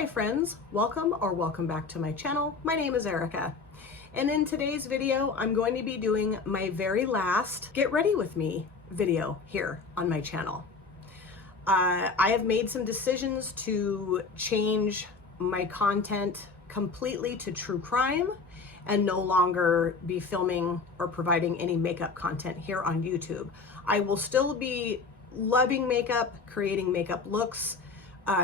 Hi friends, welcome back to my channel. My name is Erica, and in today's video I'm going to be doing my very last Get Ready With Me video here on my channel. I have made some decisions to change my content completely to true crime and no longer be filming or providing any makeup content here on YouTube. I will still be loving makeup, creating makeup looks,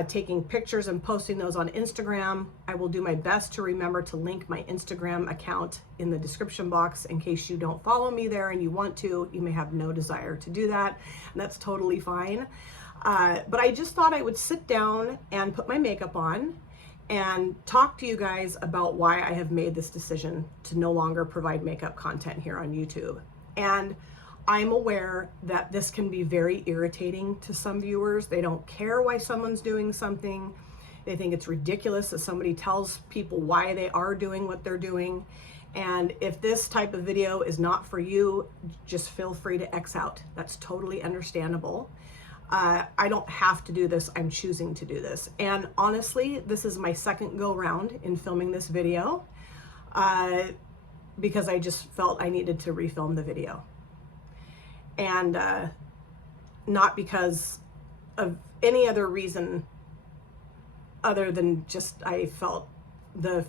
taking pictures and posting those on Instagram. I will do my best to remember to link my Instagram account in the description box in case you don't follow me there and you want to. You may have no desire to do that, and that's totally fine. But I just thought I would sit down and put my makeup on and talk to you guys about why I have made this decision to no longer provide makeup content here on YouTube. And I'm aware that this can be very irritating to some viewers. They don't care why someone's doing something. They think it's ridiculous that somebody tells people why they are doing what they're doing. And if this type of video is not for you, just feel free to X out. That's totally understandable. I don't have to do this. I'm choosing to do this. And honestly, this is my second go round in filming this video because I just felt I needed to refilm the video. And not because of any other reason other than just I felt the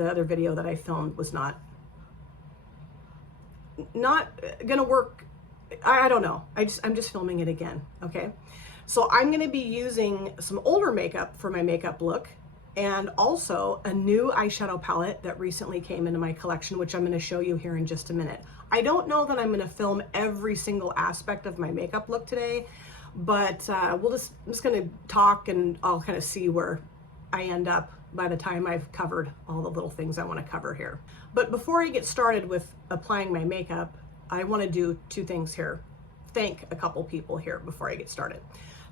other video that I filmed was not gonna work. I don't know. I'm just filming it again. Okay, so I'm gonna be using some older makeup for my makeup look, and also a new eyeshadow palette that recently came into my collection, which I'm going to show you here in just a minute. I don't know that I'm going to film every single aspect of my makeup look today, but I'm just going to talk and I'll kind of see where I end up by the time I've covered all the little things I want to cover here. But before I get started with applying my makeup, I want to do two things here. Thank a couple people here before I get started.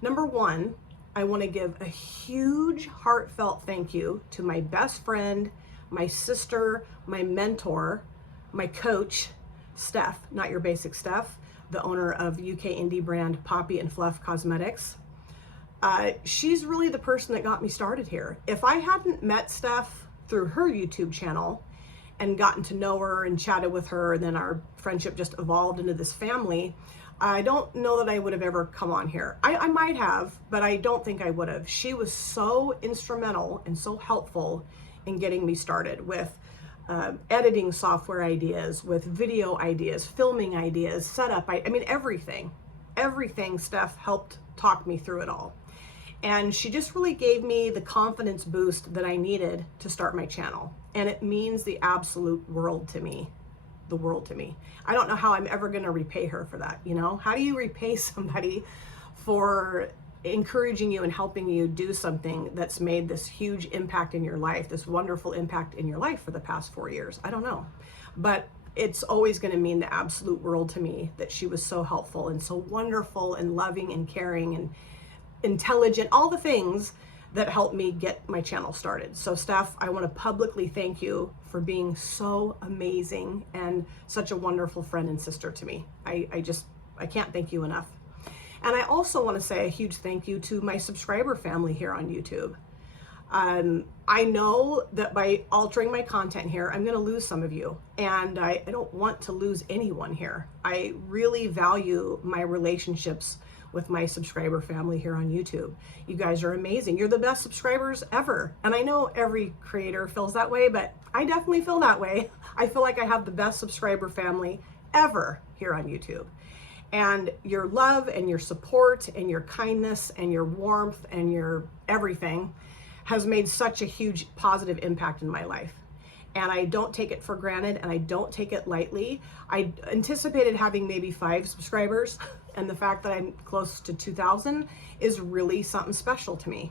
Number one, I want to give a huge heartfelt thank you to my best friend, my sister, my mentor, my coach, Steph, not your basic Steph, the owner of UK indie brand Poppy and Fluff Cosmetics. She's really the person that got me started here. If I hadn't met Steph through her YouTube channel and gotten to know her and chatted with her, and then our friendship just evolved into this family, I don't know that I would have ever come on here. I might have, but I don't think I would have. She was so instrumental and so helpful in getting me started with editing software ideas, with video ideas, filming ideas, setup. I mean, everything. Steph helped talk me through it all. And she just really gave me the confidence boost that I needed to start my channel. And it means the absolute world to me. The world to me. I don't know how I'm ever going to repay her for that. You know, how do you repay somebody for encouraging you and helping you do something that's made this huge impact in your life, this wonderful impact in your life for the past 4 years? I don't know, but it's always going to mean the absolute world to me that she was so helpful and so wonderful and loving and caring and intelligent, all the things that helped me get my channel started. So Steph, I want to publicly thank you for being so amazing and such a wonderful friend and sister to me. I can't thank you enough. And I also want to say a huge thank you to my subscriber family here on YouTube. I know that by altering my content here, I'm going to lose some of you, and I don't want to lose anyone here. I really value my relationships with my subscriber family here on YouTube. You guys are amazing. You're the best subscribers ever. And I know every creator feels that way, but I definitely feel that way. I feel like I have the best subscriber family ever here on YouTube. And your love and your support and your kindness and your warmth and your everything has made such a huge positive impact in my life. And I don't take it for granted, and I don't take it lightly. I anticipated having maybe 5 subscribers, and the fact that I'm close to 2,000 is really something special to me.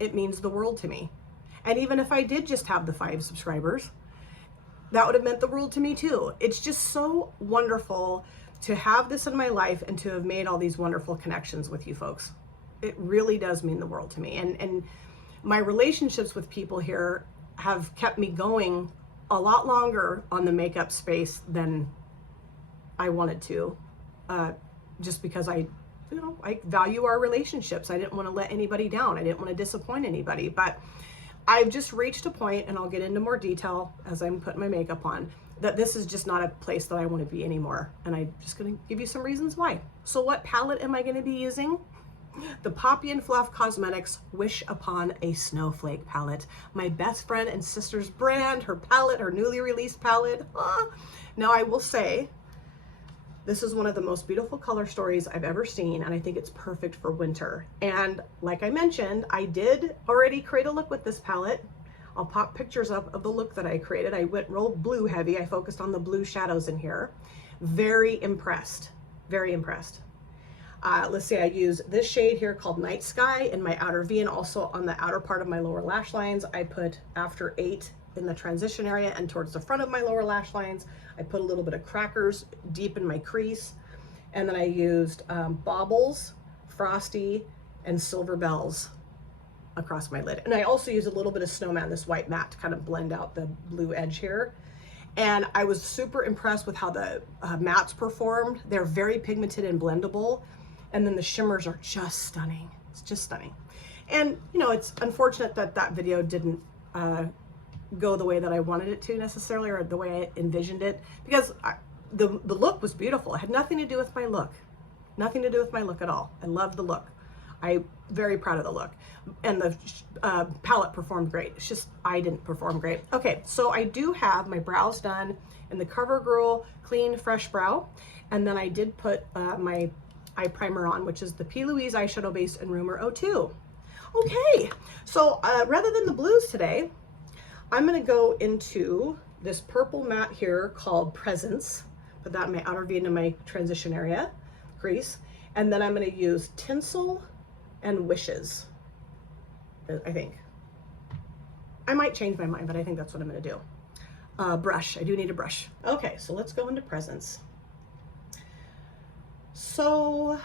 It means the world to me. And even if I did just have the 5 subscribers, that would have meant the world to me too. It's just so wonderful to have this in my life and to have made all these wonderful connections with you folks. It really does mean the world to me. And my relationships with people here have kept me going a lot longer on the makeup space than I wanted to, just because I value our relationships. I didn't want to let anybody down. I didn't want to disappoint anybody. But I've just reached a point, and I'll get into more detail as I'm putting my makeup on, that this is just not a place that I want to be anymore. And I'm just going to give you some reasons why. So what palette am I going to be using? The Poppy and Fluff Cosmetics Wish Upon a Snowflake palette. My best friend and sister's brand, her palette, her newly released palette. Now I will say, this is one of the most beautiful color stories I've ever seen, and I think it's perfect for winter. And like I mentioned, I did already create a look with this palette. I'll pop pictures up of the look that I created. I went real blue heavy. I focused on the blue shadows in here. Very impressed, very impressed. Let's see, I use this shade here called Night Sky in my outer V, and also on the outer part of my lower lash lines. I put After 8 in the transition area, and towards the front of my lower lash lines, I put a little bit of Crackers deep in my crease. And then I used Baubles, Frosty, and Silver Bells across my lid. And I also used a little bit of Snowman, this white matte, to kind of blend out the blue edge here. And I was super impressed with how the mattes performed. They're very pigmented and blendable. And then the shimmers are just stunning. It's just stunning. And you know, it's unfortunate that that video didn't go the way that I wanted it to necessarily, or the way I envisioned it, because the look was beautiful. It had nothing to do with my look. Nothing to do with my look at all. I love the look. I'm very proud of the look. And the palette performed great. It's just, I didn't perform great. Okay, so I do have my brows done in the CoverGirl Clean Fresh Brow. And then I did put my eye primer on, which is the P. Louise eyeshadow base in Rumor 02. Okay, so rather than the blues today, I'm gonna go into this purple matte here called Presence. Put that in my outer V into my transition area, crease. And then I'm gonna use Tinsel and Wishes, I think. I might change my mind, but I think that's what I'm gonna do. Brush, I do need a brush. Okay, so let's go into Presence. So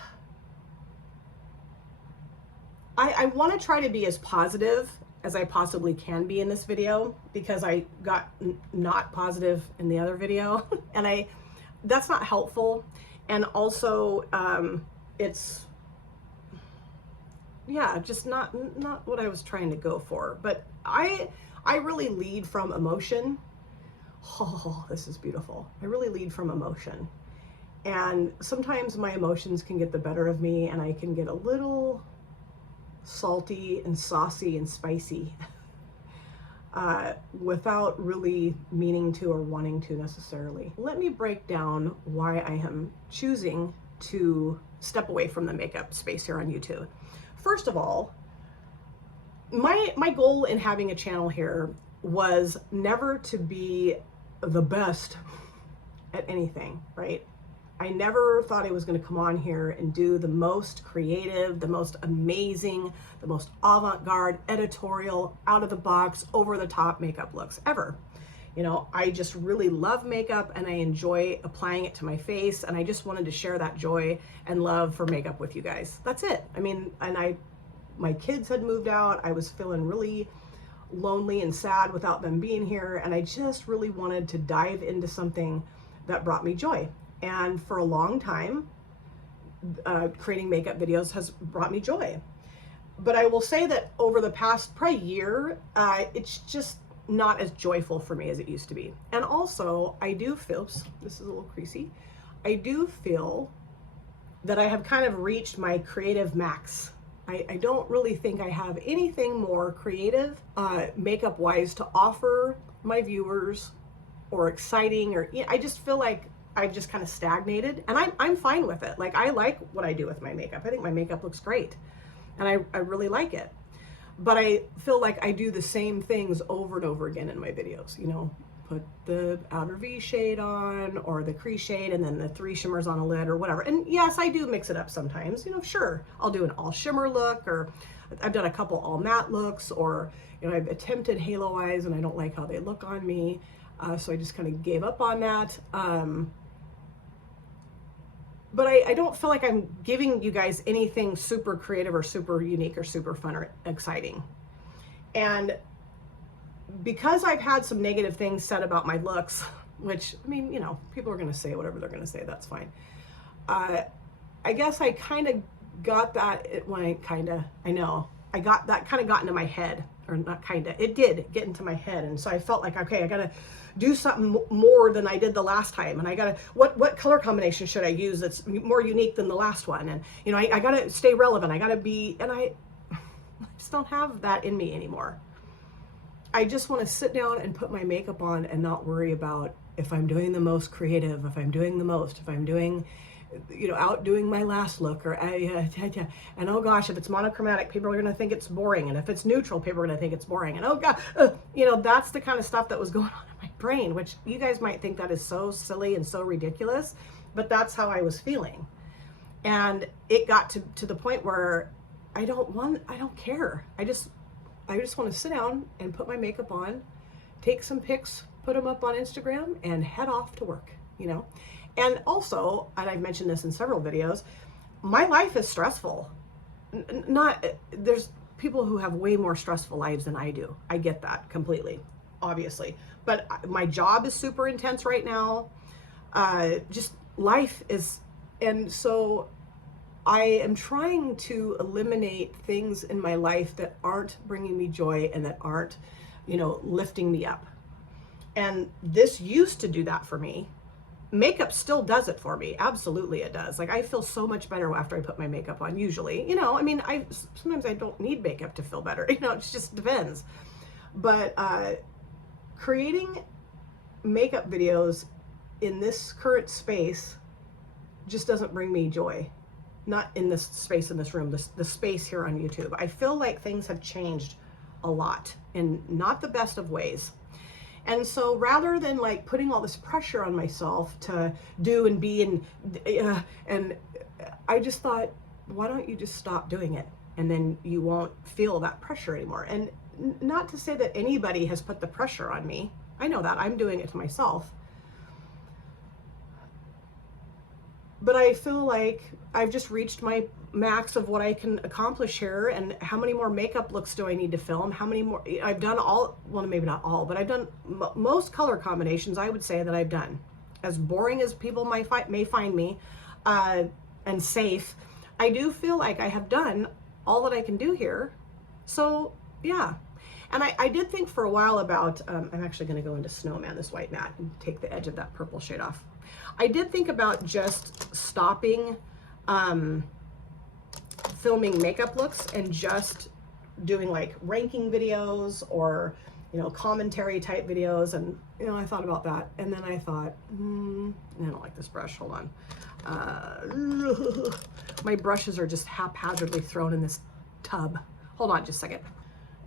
I want to try to be as positive as I possibly can be in this video, because I got not positive in the other video, and that's not helpful. And also it's, yeah, just not what I was trying to go for. But I really lead from emotion. Oh, this is beautiful. I really lead from emotion. And sometimes my emotions can get the better of me, and I can get a little salty and saucy and spicy without really meaning to or wanting to necessarily. Let me break down why I am choosing to step away from the makeup space here on YouTube. First of all, my goal in having a channel here was never to be the best at anything, right? I never thought I was going to come on here and do the most creative, the most amazing, the most avant-garde, editorial, out-of-the-box, over-the-top makeup looks ever. You know, I just really love makeup, and I enjoy applying it to my face, and I just wanted to share that joy and love for makeup with you guys. That's it. I mean, and my kids had moved out. I was feeling really lonely and sad without them being here, and I just really wanted to dive into something that brought me joy. And for a long time, creating makeup videos has brought me joy. But I will say that over the past probably year, it's just not as joyful for me as it used to be. And also, I do feel, oops, this is a little creasy, I do feel that I have kind of reached my creative max. I don't really think I have anything more creative, makeup-wise, to offer my viewers, or exciting, or, you know, I just feel like I've just kind of stagnated, and I'm fine with it. Like, I like what I do with my makeup. I think my makeup looks great, and I really like it. But I feel like I do the same things over and over again in my videos. You know, put the outer V shade on, or the crease shade, and then the 3 shimmers on a lid, or whatever. And yes, I do mix it up sometimes. You know, sure, I'll do an all shimmer look, or I've done a couple all matte looks, or, you know, I've attempted halo eyes, and I don't like how they look on me. So I just kind of gave up on that. But I don't feel like I'm giving you guys anything super creative or super unique or super fun or exciting. And because I've had some negative things said about my looks, which, I mean, you know, people are going to say whatever they're going to say, that's fine. I guess I kind of got that, I got that kind of got into my head, or not kinda, it did get into my head. And so I felt like, okay, I gotta do something more than I did the last time. And I gotta, what color combination should I use that's more unique than the last one? And, you know, I gotta stay relevant. I gotta be, and I just don't have that in me anymore. I just want to sit down and put my makeup on and not worry about if I'm doing the most creative, if I'm doing the most, if I'm doing, you know, outdoing my last look, or and oh gosh, if it's monochromatic, people are going to think it's boring, and if it's neutral, people are going to think it's boring, and oh god, you know, that's the kind of stuff that was going on in my brain, which you guys might think that is so silly and so ridiculous, but that's how I was feeling. And it got to the point where I don't care. I just want to sit down and put my makeup on, take some pics, put them up on Instagram, and head off to work, you know? And also, and I've mentioned this in several videos, my life is stressful. There's people who have way more stressful lives than I do. I get that completely, obviously. But my job is super intense right now. Just life is, and so I am trying to eliminate things in my life that aren't bringing me joy and that aren't, you know, lifting me up. And this used to do that for me. Makeup still does it for me. Absolutely it does. Like, I feel so much better after I put my makeup on, usually. You know, I mean, sometimes I don't need makeup to feel better. You know, it just depends. But creating makeup videos in this current space just doesn't bring me joy. Not in this space in this room, the space here on YouTube. I feel like things have changed a lot in not the best of ways. And so rather than like putting all this pressure on myself to do and be and I just thought, why don't you just stop doing it? And then you won't feel that pressure anymore. And not to say that anybody has put the pressure on me. I know that I'm doing it to myself. But I feel like I've just reached my max of what I can accomplish here. And how many more makeup looks do I need to film? How many more? I've done all, well, maybe not all, but I've done most color combinations, I would say, that I've done. As boring as people may find me, and safe, I do feel like I have done all that I can do here. So yeah. And I did think for a while about, I'm actually going to go into Snowman, this white matte, and take the edge of that purple shade off. I did think about just stopping filming makeup looks and just doing like ranking videos or, you know, commentary type videos. And, you know, I thought about that. And then I thought, I don't like this brush. Hold on. My brushes are just haphazardly thrown in this tub. Hold on just a second.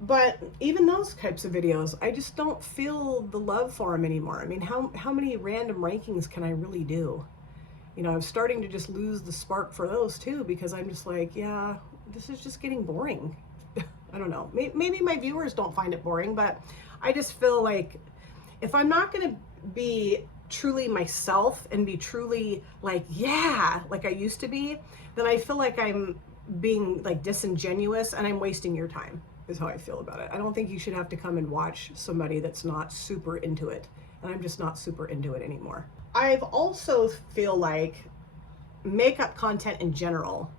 But even those types of videos, I just don't feel the love for them anymore. I mean, how many random rankings can I really do? You know, I'm starting to just lose the spark for those too, because I'm just like, yeah, this is just getting boring. I don't know. Maybe my viewers don't find it boring, but I just feel like if I'm not going to be truly myself and be truly like, yeah, like I used to be, then I feel like I'm being like disingenuous and I'm wasting your time. Is how I feel about it. I don't think you should have to come and watch somebody that's not super into it. And I'm just not super into it anymore. I've also feel like makeup content in general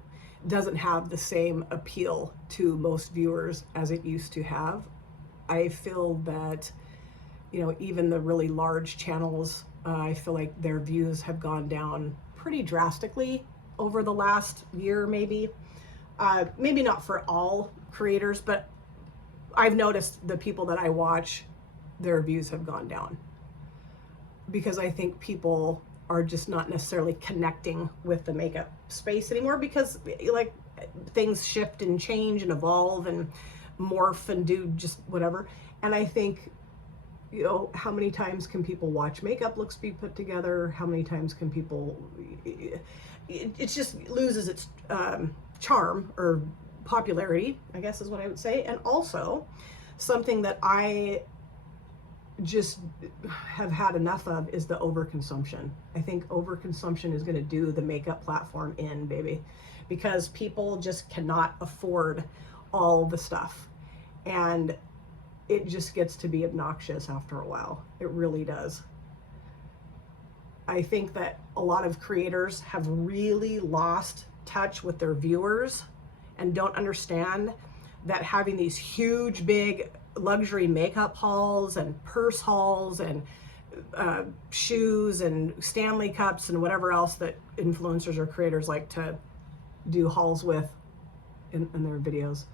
doesn't have the same appeal to most viewers as it used to have. I feel that, you know, even the really large channels, I feel like their views have gone down pretty drastically over the last year, maybe. Maybe not for all creators, but I've noticed the people that I watch, their views have gone down because I think people are just not necessarily connecting with the makeup space anymore, because like things shift and change and evolve and morph and do just whatever. And I think, you know, how many times can people watch makeup looks be put together? How many times can people, it just loses its charm or popularity, I guess is what I would say. And also something that I just have had enough of is the overconsumption. I think overconsumption is going to do the makeup platform in, baby, because people just cannot afford all the stuff. And it just gets to be obnoxious after a while. It really does. I think that a lot of creators have really lost touch with their viewers and don't understand that having these huge, big luxury makeup hauls and purse hauls and shoes and Stanley cups and whatever else that influencers or creators like to do hauls with in their videos.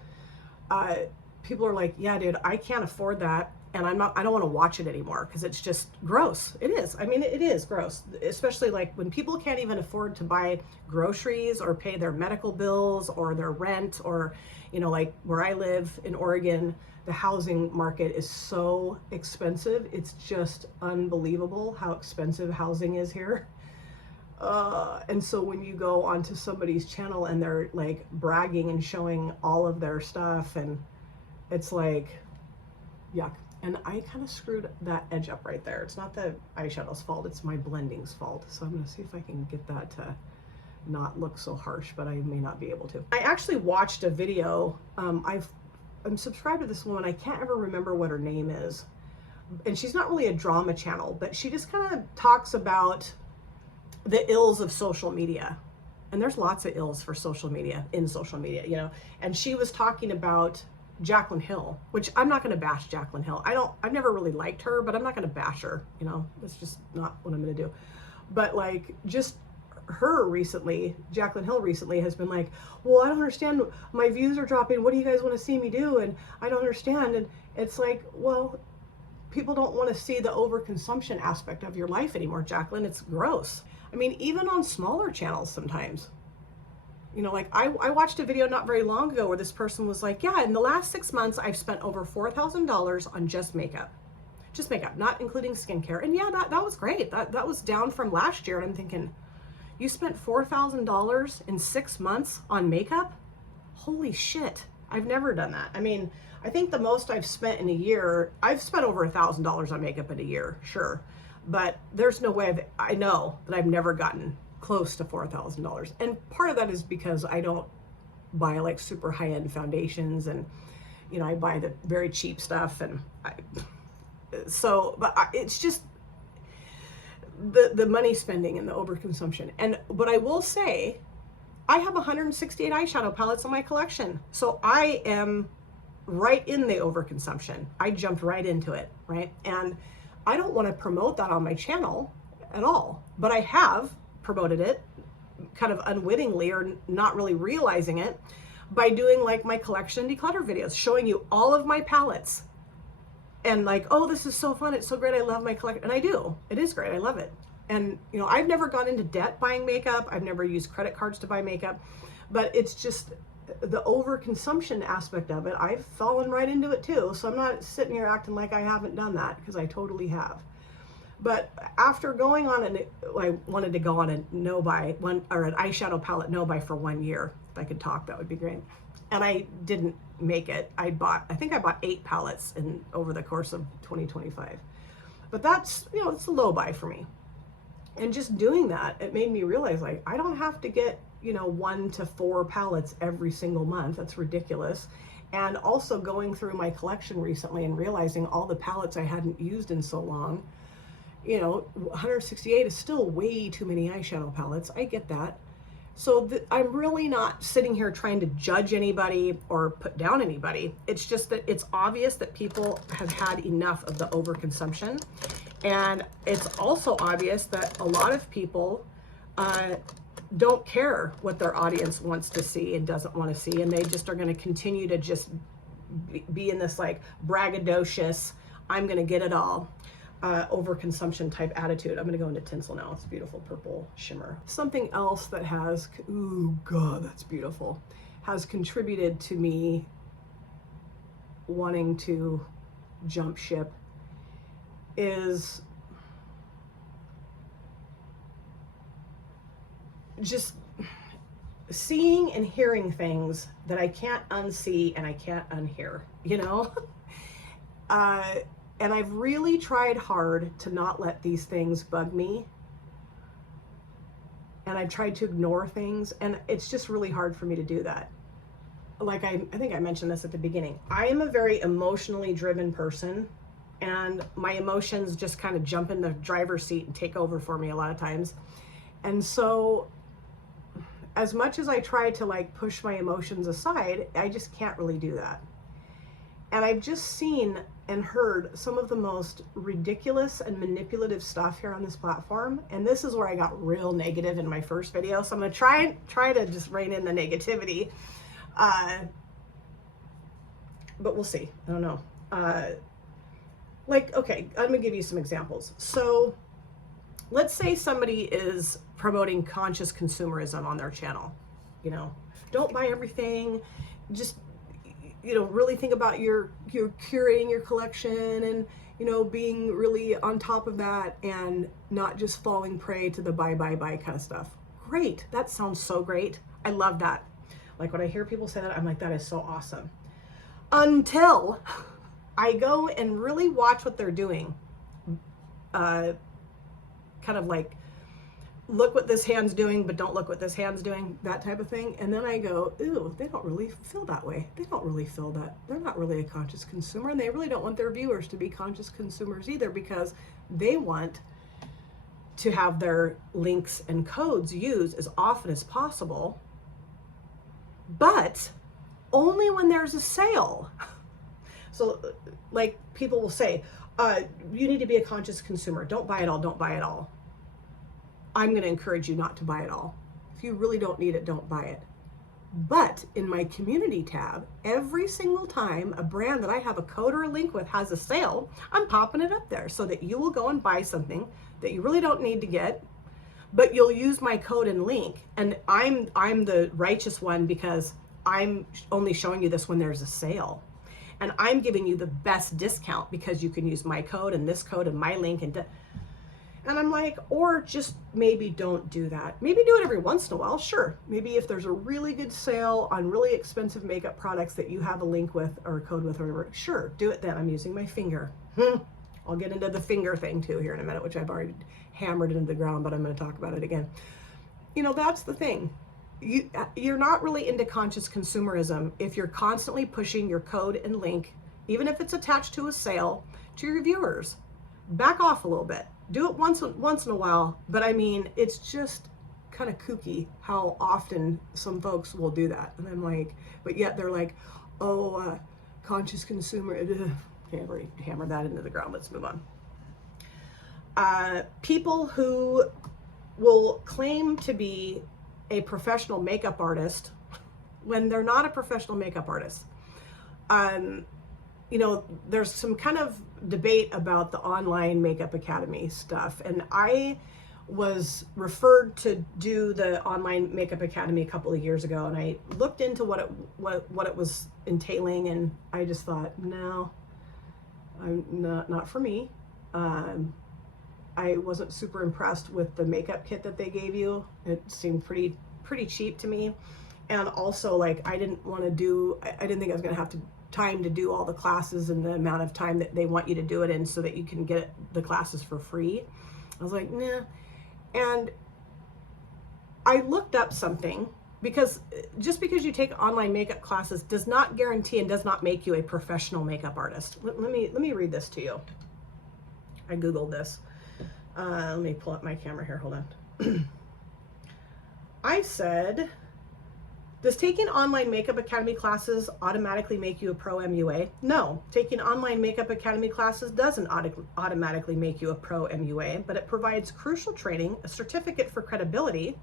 People are like, yeah, dude, I can't afford that. And I don't want to watch it anymore because it's just gross. It is. I mean, it is gross, especially like when people can't even afford to buy groceries or pay their medical bills or their rent, or, you know, like where I live in Oregon, the housing market is so expensive. It's just unbelievable how expensive housing is here. And so when you go onto somebody's channel and they're like bragging and showing all of their stuff, and it's like, yuck. And I kind of screwed that edge up right there. It's not the eyeshadow's fault, it's my blending's fault. So I'm gonna see if I can get that to not look so harsh, but I may not be able to. I actually watched a video. I'm subscribed to this woman. I can't ever remember what her name is. And she's not really a drama channel, but she just kind of talks about the ills of social media. And there's lots of ills for social media, in social media, you know. And she was talking about Jaclyn Hill, which I'm not going to bash Jaclyn Hill. I've never really liked her, but I'm not going to bash her, you know. That's just not what I'm going to do. But like, just her recently, Jaclyn Hill recently has been like, well, I don't understand, my views are dropping, what do you guys want to see me do? And I don't understand. And it's like, well, people don't want to see the overconsumption aspect of your life anymore, Jaclyn. It's gross. I mean, even on smaller channels sometimes. You know, like I watched a video not very long ago where this person was like, yeah, in the last 6 months, I've spent over $4,000 on just makeup. Just makeup, not including skincare. And yeah, that was great. That was down from last year. And I'm thinking, you spent $4,000 in 6 months on makeup? Holy shit. I've never done that. I mean, I think the most I've spent in a year, I've spent over $1,000 on makeup in a year, sure. But there's no way I know that I've never gotten close to $4,000. And part of that is because I don't buy like super high-end foundations, and, you know, I buy the very cheap stuff. And it's just the money spending and the overconsumption. But I will say, I have 168 eyeshadow palettes in my collection. So I am right in the overconsumption. I jumped right into it, right? And I don't want to promote that on my channel at all, but I have promoted it kind of unwittingly or not really realizing it by doing like my collection declutter videos, showing you all of my palettes and like, oh, this is so fun. It's so great. I love my collection. And I do. It is great. I love it. And, you know, I've never gone into debt buying makeup. I've never used credit cards to buy makeup, but it's just the overconsumption aspect of it. I've fallen right into it too. So I'm not sitting here acting like I haven't done that, because I totally have. But after going on, I wanted to go on a no-buy an eyeshadow palette no-buy for 1 year. If I could talk, that would be great. And I didn't make it. I think I bought 8 palettes over the course of 2025. But that's, you know, it's a low buy for me. And just doing that, it made me realize, like, I don't have to get, you know, 1 to 4 palettes every single month. That's ridiculous. And also going through my collection recently and realizing all the palettes I hadn't used in so long. You know, 168 is still way too many eyeshadow palettes. I get that. So I'm really not sitting here trying to judge anybody or put down anybody. It's just that it's obvious that people have had enough of the overconsumption. And it's also obvious that a lot of people don't care what their audience wants to see and doesn't want to see. And they just are going to continue to just be in this like braggadocious, I'm going to get it all. Overconsumption type attitude. I'm going to go into tinsel now. It's a beautiful purple shimmer. Something else that has, ooh, God, that's beautiful, has contributed to me wanting to jump ship is just seeing and hearing things that I can't unsee and I can't unhear, you know? And I've really tried hard to not let these things bug me. And I've tried to ignore things, and it's just really hard for me to do that. Like I think I mentioned this at the beginning. I am a very emotionally driven person, and my emotions just kind of jump in the driver's seat and take over for me a lot of times. And so as much as I try to like push my emotions aside, I just can't really do that. And I've just seen and heard some of the most ridiculous and manipulative stuff here on this platform. And this is where I got real negative in my first video. So I'm going to try to just rein in the negativity. But we'll see. I don't know. Like, okay, I'm going to give you some examples. So let's say somebody is promoting conscious consumerism on their channel. You know, don't buy everything. Just, you know, really think about your curating your collection and, you know, being really on top of that and not just falling prey to the buy kind of stuff. Great. That sounds so great. I love that. Like when I hear people say that, I'm like, that is so awesome. Until I go and really watch what they're doing. Kind of like, look what this hand's doing, but don't look what this hand's doing, that type of thing. And then I go, ooh, they don't really feel that way. They don't really feel that. They're not really a conscious consumer, and they really don't want their viewers to be conscious consumers either, because they want to have their links and codes used as often as possible, but only when there's a sale. So like people will say, you need to be a conscious consumer. Don't buy it all. Don't buy it all. I'm going to encourage you not to buy it all. If you really don't need it, don't buy it. But in my community tab, every single time a brand that I have a code or a link with has a sale, I'm popping it up there so that you will go and buy something that you really don't need to get, but you'll use my code and link. And I'm the righteous one because I'm only showing you this when there's a sale. And I'm giving you the best discount because you can use my code and this code and my link. And I'm like, or just maybe don't do that. Maybe do it every once in a while, sure. Maybe if there's a really good sale on really expensive makeup products that you have a link with or a code with or whatever, sure, do it then. I'm using my finger. I'll get into the finger thing too here in a minute, which I've already hammered into the ground, but I'm going to talk about it again. You know, that's the thing. You're not really into conscious consumerism if you're constantly pushing your code and link, even if it's attached to a sale, to your viewers. Back off a little bit. Do it once in a while, but I mean, it's just kind of kooky how often some folks will do that. And I'm like, but yet they're like, oh, conscious consumer. Okay, I've already hammered that into the ground. Let's move on. People who will claim to be a professional makeup artist when they're not a professional makeup artist. You know, there's some kind of debate about the online makeup academy stuff, and I was referred to do the online makeup academy a couple of years ago, and I looked into what it was entailing, and I just thought, no, I'm not for me. I wasn't super impressed with the makeup kit that they gave you. It seemed pretty cheap to me, and also like I didn't think I was gonna have time to do all the classes and the amount of time that they want you to do it in so that you can get the classes for free. I was like, nah. And I looked up something, because just because you take online makeup classes does not guarantee and does not make you a professional makeup artist. Let me read this to you. I Googled this. Let me pull up my camera here, hold on. I said, does taking online makeup academy classes automatically make you a pro MUA? No, taking online makeup academy classes doesn't automatically make you a pro MUA, but it provides crucial training, a certificate for credibility,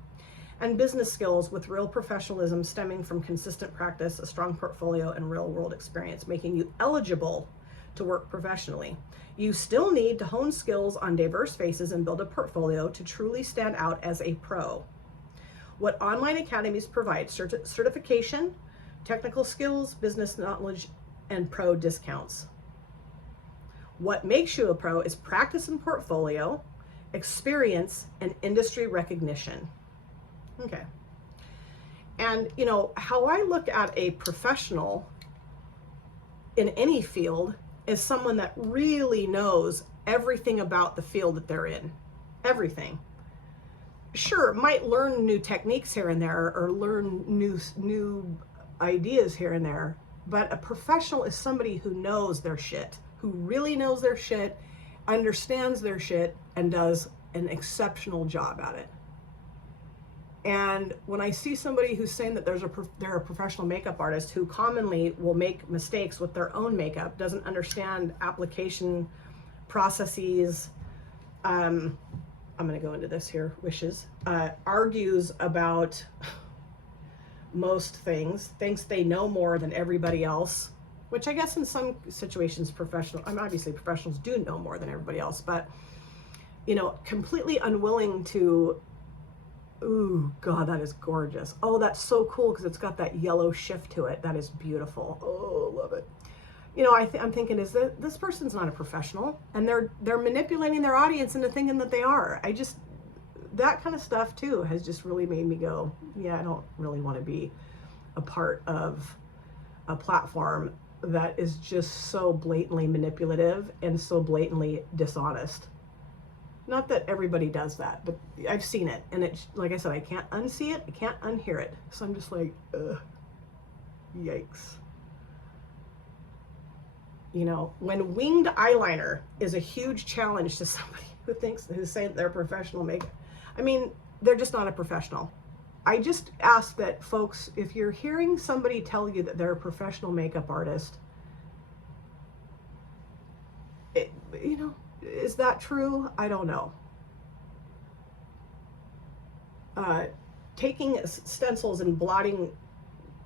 and business skills with real professionalism stemming from consistent practice, a strong portfolio, and real world experience, making you eligible to work professionally. You still need to hone skills on diverse faces and build a portfolio to truly stand out as a pro. What online academies provide: certification, technical skills, business knowledge, and pro discounts. What makes you a pro is practice and portfolio, experience, and industry recognition. Okay. And you know, how I look at a professional in any field is someone that really knows everything about the field that they're in. Everything. Sure, might learn new techniques here and there, or learn new ideas here and there, but a professional is somebody who knows their shit, who really knows their shit, understands their shit, and does an exceptional job at it. And when I see somebody who's saying that they're a professional makeup artist who commonly will make mistakes with their own makeup, doesn't understand application processes, I'm going to go into this here, wishes, argues about most things, thinks they know more than everybody else, which I guess in some situations obviously professionals do know more than everybody else, but, you know, completely unwilling to, ooh, God, that is gorgeous. Oh, that's so cool because it's got that yellow shift to it. That is beautiful. Oh, love it. You know, I'm thinking, is that this person's not a professional, and they're manipulating their audience into thinking that they are. That kind of stuff too has just really made me go, yeah, I don't really want to be a part of a platform that is just so blatantly manipulative and so blatantly dishonest. Not that everybody does that, but I've seen it, and it's, like I said, I can't unsee it, I can't unhear it. So I'm just like, ugh, yikes. You know, when winged eyeliner is a huge challenge to somebody who's saying they're a professional makeup, I mean, they're just not a professional. I just ask that folks, if you're hearing somebody tell you that they're a professional makeup artist, you know, is that true? I don't know. Taking stencils and blotting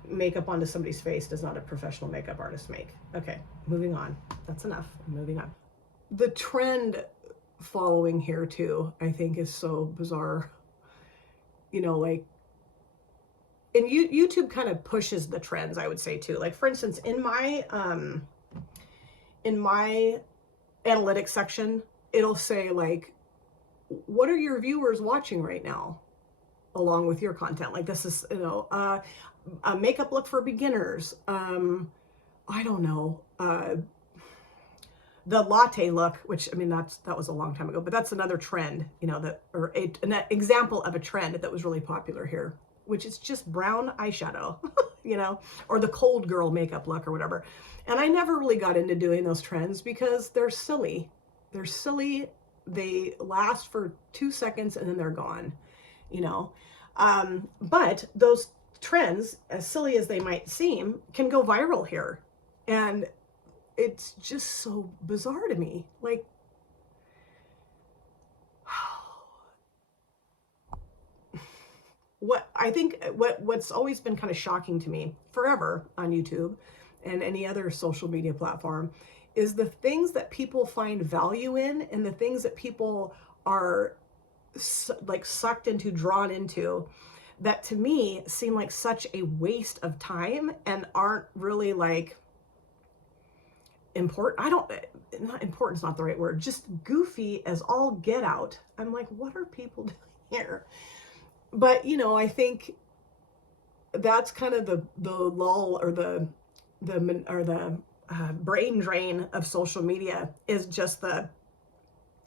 makeup onto somebody's face does not a professional makeup artist make. Okay, moving on. That's enough. Moving on. The trend following here too, I think, is so bizarre. You know, like, and YouTube kind of pushes the trends, I would say too. Like, for instance, in my analytics section, it'll say like, what are your viewers watching right now along with your content? Like, this is, you know, a makeup look for beginners. I don't know, the latte look, which, I mean, that was a long time ago, but that's another trend, you know, an example of a trend that was really popular here, which is just brown eyeshadow, you know, or the cold girl makeup look or whatever. And I never really got into doing those trends because they're silly. They're silly. They last for 2 seconds and then they're gone, you know. But those trends, as silly as they might seem, can go viral here. And it's just so bizarre to me. Like, what's always been kind of shocking to me forever on YouTube and any other social media platform is the things that people find value in and the things that people are like sucked into, drawn into, that to me seem like such a waste of time and aren't really like important. Not important's not the right word, just goofy as all get out. I'm like, what are people doing here? But, you know, I think that's kind of the lull or the brain drain of social media, is just the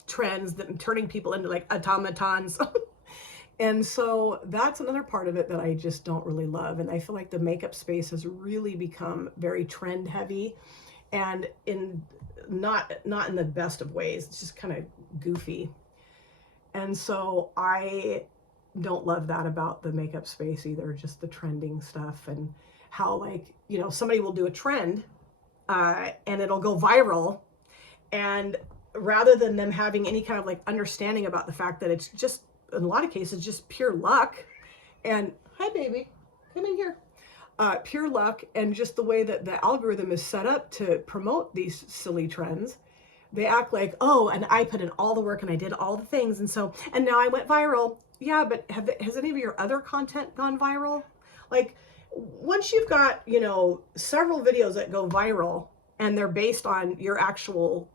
trends that turning people into like automatons. And so that's another part of it that I just don't really love. And I feel like the makeup space has really become very trend heavy, and not in the best of ways. It's just kind of goofy. And so I don't love that about the makeup space either, just the trending stuff, and how, like, you know, somebody will do a trend and it'll go viral, and rather than them having any kind of like understanding about the fact that it's just, in a lot of cases, just pure luck, and hi baby, come in here, pure luck, and just the way that the algorithm is set up to promote these silly trends, they act like, oh, and I put in all the work and I did all the things, and now I went viral. Yeah, but has any of your other content gone viral? Like, once you've got, you know, several videos that go viral and they're based on your actual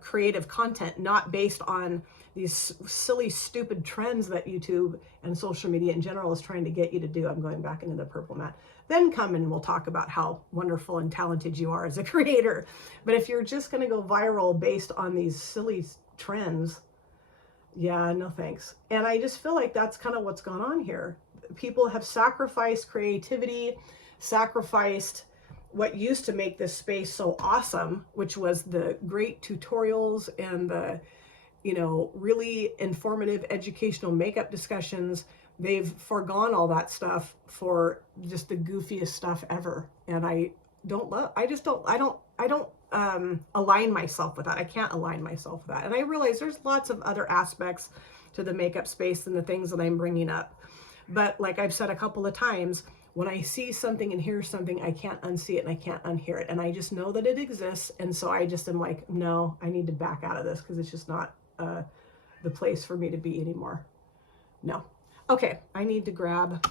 creative content, not based on these silly, stupid trends that YouTube and social media in general is trying to get you to do. I'm going back into the purple mat. Then come and we'll talk about how wonderful and talented you are as a creator. But if you're just going to go viral based on these silly trends, yeah, no thanks. And I just feel like that's kind of what's gone on here. People have sacrificed creativity, sacrificed what used to make this space so awesome, which was the great tutorials and the you know, really informative educational makeup discussions. They've foregone all that stuff for just the goofiest stuff ever. And I don't align myself with that. I can't align myself with that. And I realize there's lots of other aspects to the makeup space than the things that I'm bringing up. But like I've said a couple of times, when I see something and hear something, I can't unsee it and I can't unhear it. And I just know that it exists. And so I just am like, no, I need to back out of this because it's just not the place for me to be anymore. No. Okay, I need to grab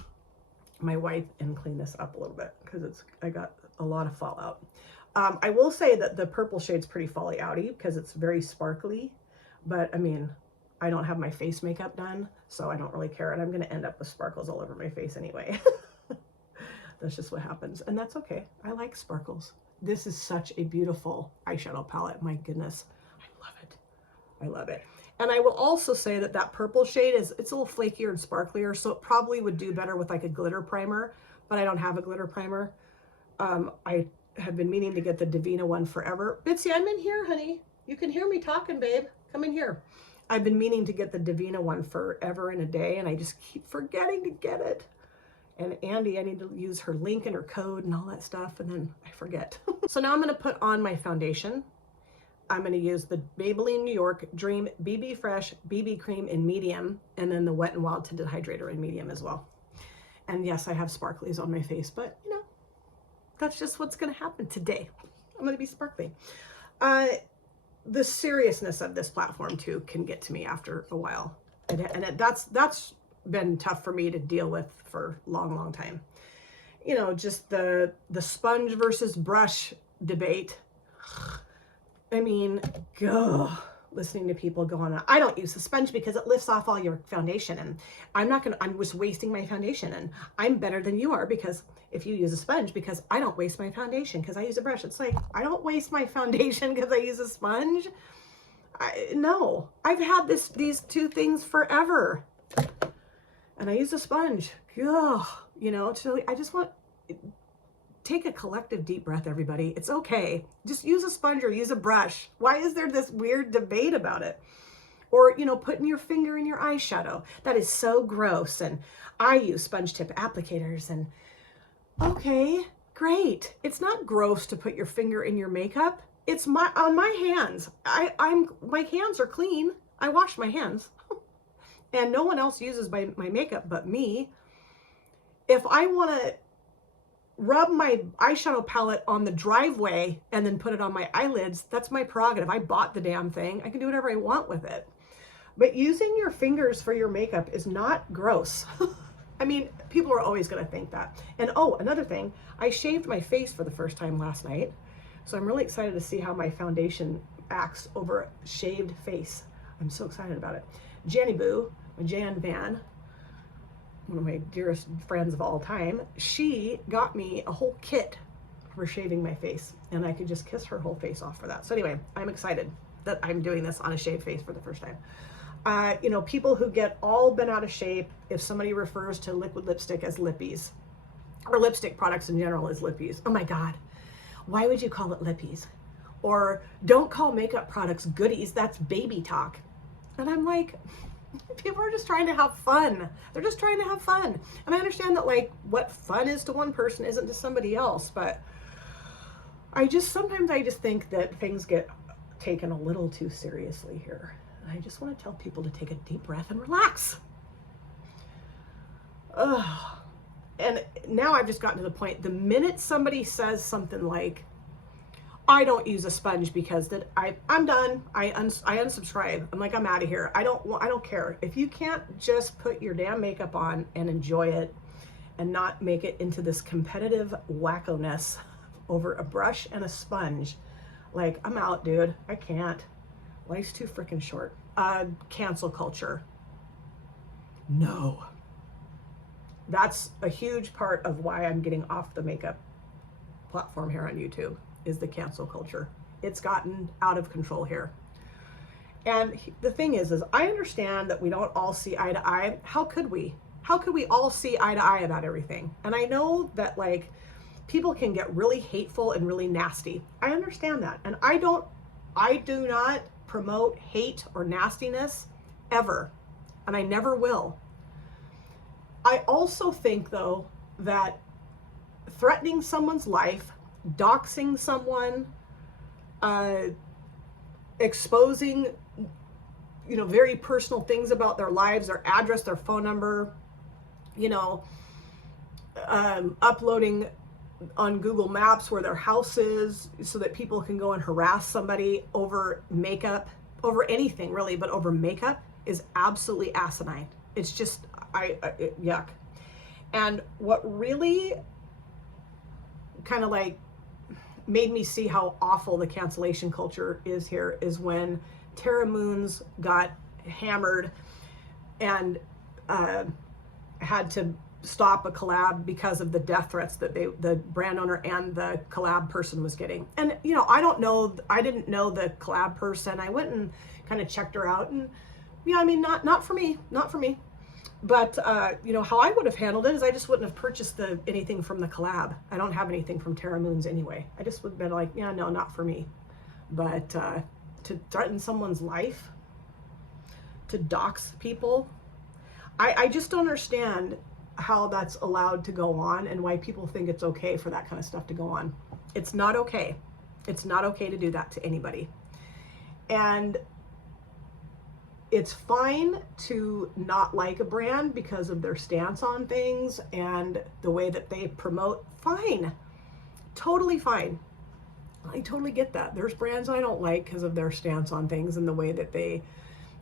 my wipe and clean this up a little bit because I got a lot of fallout. I will say that the purple shade's pretty falling outy because it's very sparkly, but I mean, I don't have my face makeup done, so I don't really care. And I'm going to end up with sparkles all over my face anyway. That's just what happens. And that's okay. I like sparkles. This is such a beautiful eyeshadow palette. My goodness. I love it. I love it. And I will also say that that purple shade it's a little flakier and sparklier, so it probably would do better with like a glitter primer, but I don't have a glitter primer. I have been meaning to get the Divina one forever. Bitsy, I'm in here, honey. You can hear me talking, babe. Come in here. I've been meaning to get the Divina one forever and a day, and I just keep forgetting to get it. And Andy, I need to use her link and her code and all that stuff, and then I forget. So now I'm going to put on my foundation. I'm going to use the Maybelline New York Dream BB Fresh BB Cream in medium, and then the Wet n Wild Tinted Hydrator in medium as well. And yes, I have sparklies on my face, but you know, that's just what's going to happen today. I'm going to be sparkly. The seriousness of this platform too can get to me after a while, and that's been tough for me to deal with for a long time. You know, just the sponge versus brush debate. I mean, listening to people go on, I don't use the sponge because it lifts off all your foundation, and I'm just wasting my foundation, and I'm better than you are because if you use a sponge, because I don't waste my foundation because I use a brush. It's like, I don't waste my foundation because I use a sponge. No, I've had these two things forever. And I use a sponge. Ugh, you know, I just want, take a collective deep breath, everybody. It's okay. Just use a sponge or use a brush. Why is there this weird debate about it? Or, you know, putting your finger in your eyeshadow. That is so gross. And I use sponge tip applicators. And okay, great. It's not gross to put your finger in your makeup. It's on my hands. My hands are clean. I wash my hands. And no one else uses my makeup but me. If I want to rub my eyeshadow palette on the driveway and then put it on my eyelids, that's my prerogative. I bought the damn thing. I can do whatever I want with it. But using your fingers for your makeup is not gross. I mean, people are always going to think that. And oh, another thing, I shaved my face for the first time last night. So I'm really excited to see how my foundation acts over a shaved face. I'm so excited about it. Janny Boo, Jan Van, one of my dearest friends of all time, she got me a whole kit for shaving my face, and I could just kiss her whole face off for that. So anyway, I'm excited that I'm doing this on a shaved face for the first time. You know, people who get all bent out of shape, if somebody refers to liquid lipstick as lippies, or lipstick products in general as lippies, oh my God, why would you call it lippies? Or don't call makeup products goodies, that's baby talk. And I'm like, people are just trying to have fun. They're just trying to have fun. And I understand that, like, what fun is to one person isn't to somebody else, but sometimes I just think that things get taken a little too seriously here. And I just want to tell people to take a deep breath and relax. Ugh. And now I've just gotten to the point, the minute somebody says something like, I don't use a sponge because I'm done. I unsubscribe. I'm like, I'm out of here. I don't care. If you can't just put your damn makeup on and enjoy it and not make it into this competitive wackoness over a brush and a sponge, like, I'm out, dude. I can't. Life's too freaking short. Cancel culture. No. That's a huge part of why I'm getting off the makeup platform here on YouTube, is the cancel culture. It's gotten out of control here. And the thing is I understand that we don't all see eye to eye. How could we? How could we all see eye to eye about everything? And I know that, like, people can get really hateful and really nasty. I understand that. And I do not promote hate or nastiness ever, and I never will. I also think, though, that threatening someone's life, doxing someone, exposing, you know, very personal things about their lives, their address, their phone number, you know, uploading on Google Maps where their house is so that people can go and harass somebody over makeup, over anything really, but over makeup is absolutely asinine. It's just, yuck. And what really kind of like made me see how awful the cancellation culture is here is when Tara Moons got hammered and had to stop a collab because of the death threats that the brand owner and the collab person was getting. And, you know, I didn't know the collab person. I went and kind of checked her out, and, you know, I mean, not for me. But, you know, how I would have handled it is I just wouldn't have purchased anything from the collab. I don't have anything from Tara Moons anyway. I just would have been like, yeah, no, not for me. But to threaten someone's life, to dox people, I just don't understand how that's allowed to go on and why people think it's okay for that kind of stuff to go on. It's not okay. It's not okay to do that to anybody. And it's fine to not like a brand because of their stance on things and the way that they promote. Fine. Totally fine. I totally get that. There's brands I don't like because of their stance on things and the way that they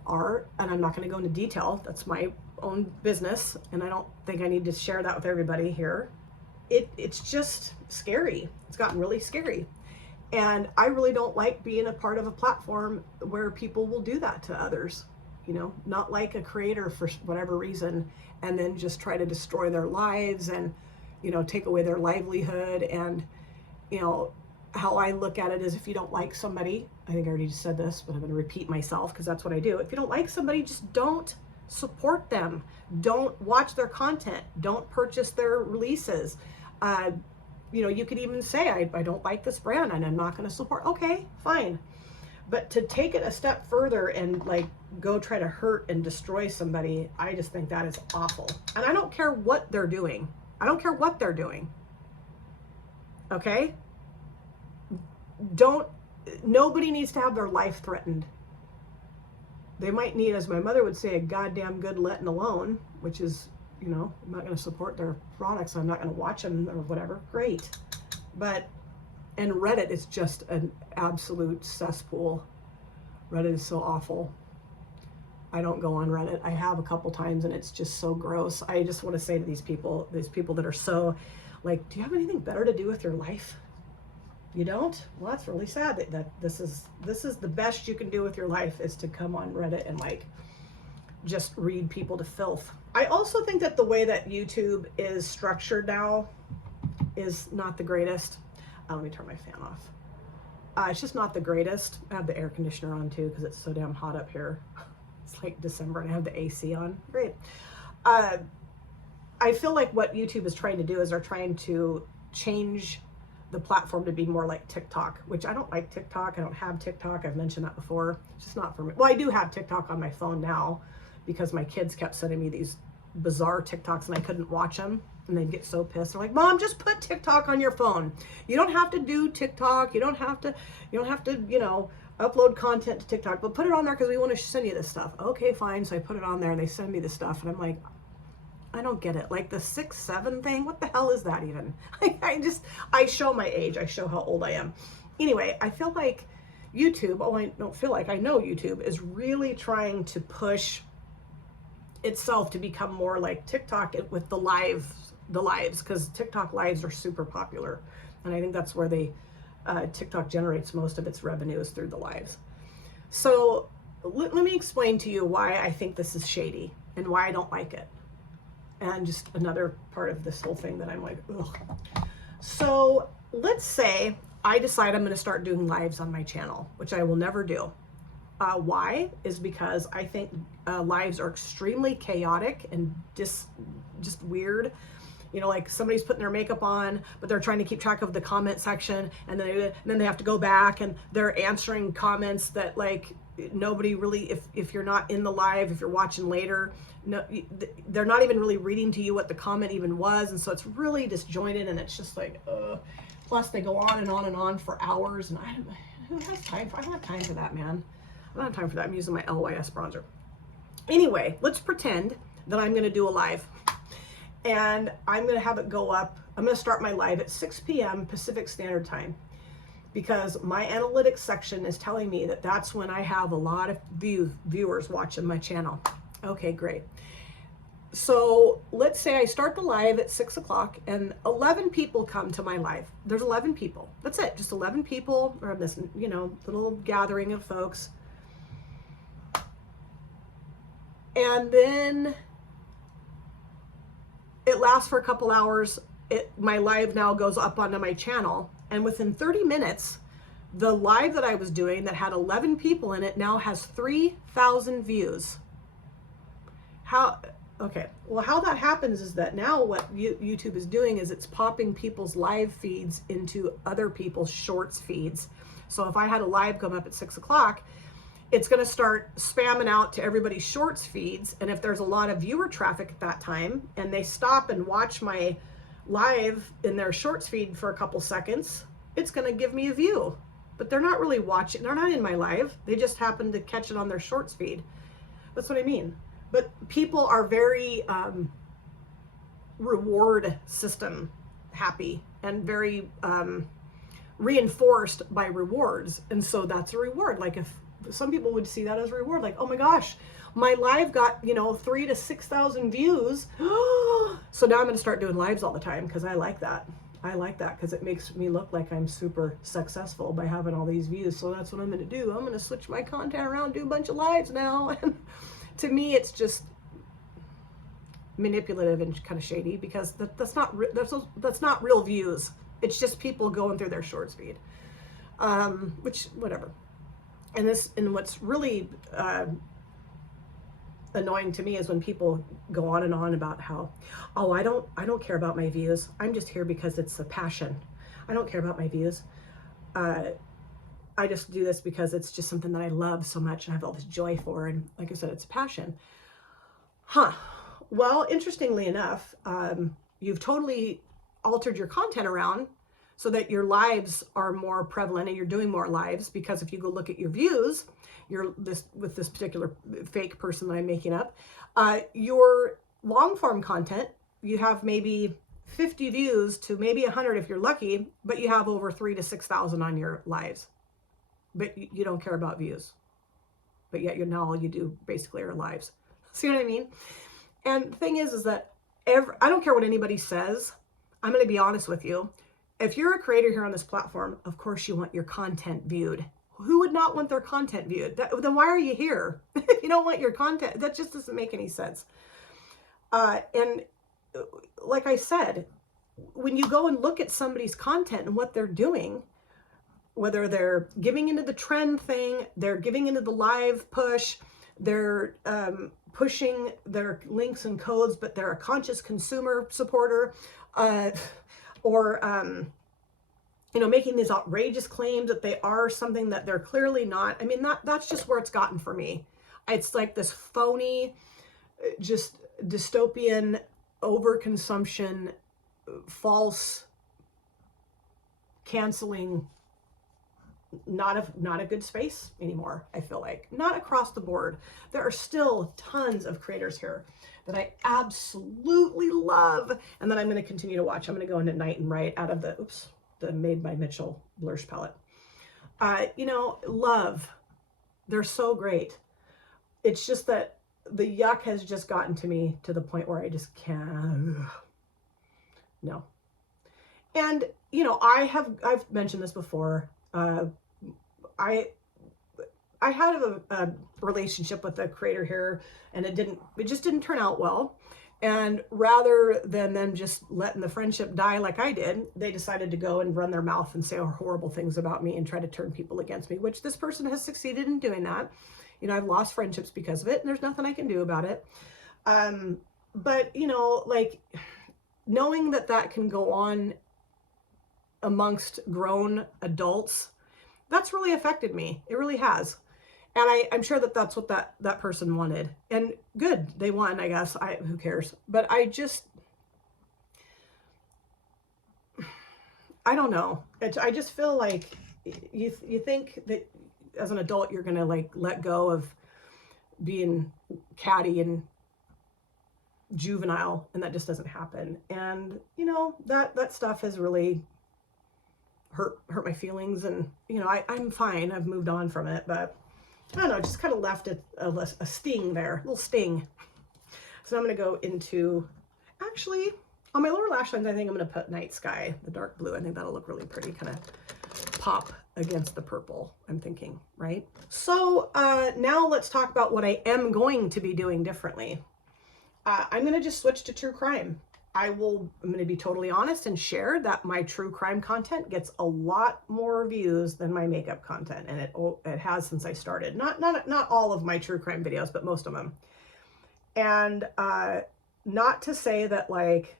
are. And I'm not going to go into detail. That's my own business. And I don't think I need to share that with everybody here. It's just scary. It's gotten really scary. And I really don't like being a part of a platform where people will do that to others. You know, not like a creator for whatever reason, and then just try to destroy their lives and, you know, take away their livelihood. And, you know, how I look at it is if you don't like somebody, I think I already just said this, but I'm going to repeat myself because that's what I do. If you don't like somebody, just don't support them. Don't watch their content. Don't purchase their releases. You know, you could even say, I don't like this brand and I'm not going to support. Okay, fine. But to take it a step further and like go try to hurt and destroy somebody, I just think that is awful. And I don't care what they're doing. I don't care what they're doing. Okay? Nobody needs to have their life threatened. They might need, as my mother would say, a goddamn good letting alone, which is, you know, I'm not going to support their products. I'm not going to watch them or whatever. Great. But, and Reddit is just an absolute cesspool. Reddit is so awful. I don't go on Reddit. I have a couple times and it's just so gross. I just want to say to these people that are so like, do you have anything better to do with your life? You don't? Well, that's really sad that this is the best you can do with your life is to come on Reddit and like just read people to filth. I also think that the way that YouTube is structured now is not the greatest. Let me turn my fan off. It's just not the greatest. I have the air conditioner on too because it's so damn hot up here. It's like December and I have the AC on. Great. I feel like what YouTube is trying to do is they're trying to change the platform to be more like TikTok, which I don't like TikTok. I don't have TikTok. I've mentioned that before. It's just not for me. Well, I do have TikTok on my phone now because my kids kept sending me these bizarre TikToks and I couldn't watch them. And they'd get so pissed. They're like, Mom, just put TikTok on your phone. You don't have to do TikTok. You don't have to, you know, upload content to TikTok, but put it on there because we want to send you this stuff. Okay, fine. So I put it on there and they send me the stuff. And I'm like, I don't get it. Like the 6'7" thing, what the hell is that even? I show my age. I show how old I am. Anyway, I feel like YouTube, I don't feel like, I know YouTube is really trying to push itself to become more like TikTok with the lives, because TikTok lives are super popular. And I think that's where TikTok generates most of its revenue is through the lives. So let me explain to you why I think this is shady and why I don't like it. And just another part of this whole thing that I'm like, ugh. So let's say I decide I'm going to start doing lives on my channel, which I will never do. Why? Is because I think lives are extremely chaotic and just weird. You know, like somebody's putting their makeup on, but they're trying to keep track of the comment section, and then they have to go back and they're answering comments that like nobody really, if you're not in the live, if you're watching later, no, they're not even really reading to you what the comment even was. And so it's really disjointed, and it's just like, plus they go on and on and on for hours. And who has time for, I don't have time for that, man. I don't have time for that. I'm using my LYS bronzer. Anyway, let's pretend that I'm going to do a live, and I'm going to have it go up. I'm going to start my live at 6 p.m. Pacific Standard Time, because my analytics section is telling me that that's when I have a lot of viewers watching my channel. Okay, great. So let's say I start the live at 6 o'clock and 11 people come to my live. There's 11 people. That's it. Just 11 people, or this, you know, little gathering of folks. And then it lasts for a couple hours. My live now goes up onto my channel. And within 30 minutes, the live that I was doing that had 11 people in it now has 3,000 views. Okay, well, how that happens is that now what YouTube is doing is it's popping people's live feeds into other people's shorts feeds. So if I had a live come up at 6 o'clock, it's going to start spamming out to everybody's shorts feeds. And if there's a lot of viewer traffic at that time and they stop and watch my live in their shorts feed for a couple seconds, it's going to give me a view. But they're not really watching. They're not in my live. They just happen to catch it on their shorts feed. That's what I mean. But people are very reward system happy and very reinforced by rewards. And so that's a reward. Like if some people would see that as a reward, like, oh my gosh, my live got, you know, 3,000 to 6,000 views. So now I'm going to start doing lives all the time, because I like that. I like that because it makes me look like I'm super successful by having all these views. So that's what I'm going to do. I'm going to switch my content around, do a bunch of lives now. And to me, it's just manipulative and kind of shady, because that's not real views. It's just people going through their shorts feed, which whatever. And what's really annoying to me is when people go on and on about how, oh, I don't care about my views. I'm just here because it's a passion. I don't care about my views. I just do this because it's just something that I love so much and I have all this joy for. And like I said, it's a passion. Well, interestingly enough, you've totally altered your content around so that your lives are more prevalent and you're doing more lives, because if you go look at your views, with this particular fake person that I'm making up, your long form content, you have maybe 50 views to maybe 100 if you're lucky, but you have over 3,000 to 6,000 on your lives. But you don't care about views. But yet now all you do basically are lives. See what I mean? And the thing is that I don't care what anybody says. I'm going to be honest with you. If you're a creator here on this platform, of course you want your content viewed. Who would not want their content viewed? Then why are you here? You don't want your content. That just doesn't make any sense. And like I said, when you go and look at somebody's content and what they're doing, whether they're giving into the trend thing, they're giving into the live push, they're pushing their links and codes, but they're a conscious consumer supporter, or making these outrageous claims that they are something that they're clearly not. I mean, that's just where it's gotten for me. It's like this phony, just dystopian overconsumption, false canceling, not a good space anymore. I feel like not across the board. There are still tons of creators here that I absolutely love and that I'm going to continue to watch. I'm going to go into Night and Write out of the Made by Mitchell blush palette. Love. They're so great. It's just that the yuck has just gotten to me to the point where I just can't. No. And, I've mentioned this before. I had a relationship with a creator here, and it just didn't turn out well. And rather than them just letting the friendship die like I did, they decided to go and run their mouth and say horrible things about me and try to turn people against me, which this person has succeeded in doing that. I've lost friendships because of it, and there's nothing I can do about it. But, knowing that can go on amongst grown adults, that's really affected me. It really has. And I'm sure that that's what that person wanted. And good, they won, I guess. Who cares? But I don't know. I just feel like you think that as an adult you're gonna like let go of being catty and juvenile, and that just doesn't happen. And you know, that stuff has really hurt my feelings, and you know, I'm fine. I've moved on from it, but I don't know, just kind of left it a sting there, a little sting. So now I'm going to go into, actually, on my lower lash lines, I think I'm going to put Night Sky, the dark blue. I think that'll look really pretty, kind of pop against the purple, I'm thinking, right? So now let's talk about what I am going to be doing differently. I'm going to just switch to true crime. I'm going to be totally honest and share that my true crime content gets a lot more views than my makeup content, and it has since I started. Not all of my true crime videos, but most of them. And not to say that like